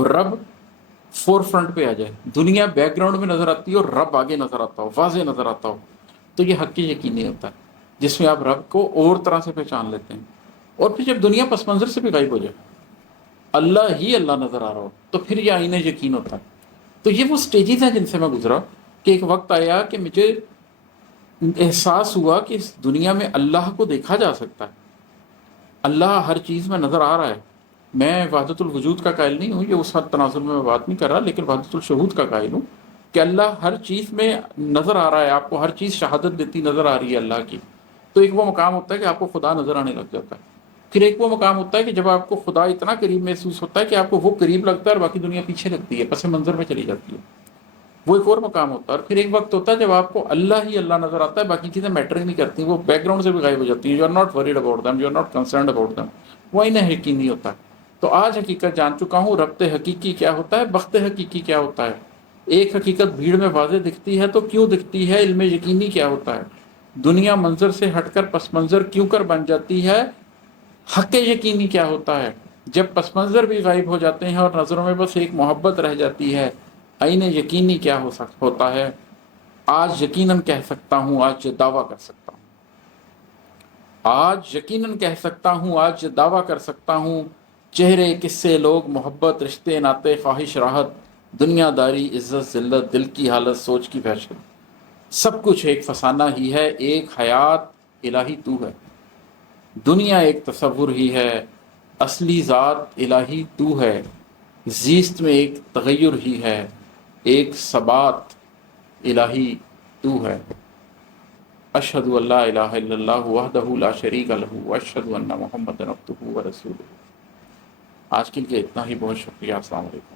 اور رب four front پہ آ جائے، دنیا بیک گراؤنڈ میں نظر آتی ہے اور رب آگے نظر آتا ہو، واضح نظر آتا ہو، تو یہ حقیقی یقین نہیں ہوتا ہے، جس میں آپ رب کو اور طرح سے پہچان لیتے ہیں۔ اور پھر جب دنیا پس منظر سے بھی غائب ہو جائے، اللہ ہی اللہ نظر آ رہا ہو، تو پھر یہ آئینہ یقین ہوتا ہے۔ تو یہ وہ سٹیجز ہیں جن سے میں گزرا، کہ ایک وقت آیا کہ مجھے احساس ہوا کہ اس دنیا میں اللہ کو دیکھا جا سکتا ہے، اللہ ہر چیز میں نظر آ رہا ہے۔ میں وحدت الوجود کا قائل نہیں ہوں، یہ اس حد تناظر میں بات نہیں کر رہا، لیکن وحدت الشہود کا قائل ہوں کہ اللہ ہر چیز میں نظر آ رہا ہے، آپ کو ہر چیز شہادت دیتی نظر آ رہی ہے اللہ کی۔ تو ایک وہ مقام ہوتا ہے کہ آپ کو خدا نظر آنے لگ جاتا ہے۔ پھر ایک وہ مقام ہوتا ہے کہ جب آپ کو خدا اتنا قریب محسوس ہوتا ہے کہ آپ کو وہ قریب لگتا ہے اور باقی دنیا پیچھے لگتی ہے، پس منظر میں چلی جاتی ہے، وہ ایک اور مقام ہوتا ہے۔ اور پھر ایک وقت ہوتا ہے جب آپ کو اللہ ہی اللہ نظر آتا ہے، باقی چیزیں میٹر ہی نہیں کرتی، وہ بیک گراؤنڈ سے بھی غائب ہو جاتی ہیں، you are not worried about them, you are not concerned about them, وہ انہیں یقین نہیں ہوتا۔ تو آج حقیقت جان چکا ہوں، ربط حقیقی کیا ہوتا ہے، بخت حقیقی کیا ہوتا ہے۔ ایک حقیقت بھیڑ میں واضح دکھتی ہے تو کیوں دکھتی ہے، علم یقینی کیا ہوتا ہے۔ دنیا منظر سے ہٹ کر پس منظر کیوں کر بن جاتی ہے، حق یقینی کیا ہوتا ہے۔ جب پس منظر بھی غائب ہو جاتے ہیں اور نظروں میں بس ایک محبت رہ جاتی ہے، عین یقینی کیا ہوتا ہے۔ آج یقیناً کہہ سکتا ہوں، آج یہ دعویٰ کر سکتا ہوں، آج یقیناً کہہ سکتا ہوں، آج یہ دعویٰ کر سکتا ہوں، چہرے قصے لوگ محبت رشتے ناطے خواہش راحت دنیا داری عزت ذلت دل کی حالت سوچ کی وحشت، سب کچھ ایک فسانہ ہی ہے، ایک حیات الہی تو ہے۔ دنیا ایک تصور ہی ہے، اصلی ذات الہی تو ہے۔ زیست میں ایک تغیر ہی ہے، ایک ثبات الہی تو ہے۔ اشہد ان لا الہ الا اللہ وحدہ لا شریک لہ واشہد ان محمد عبدہ ورسولہ۔ آج کے لیے اتنا ہی، بہت شکریہ، السلام علیکم۔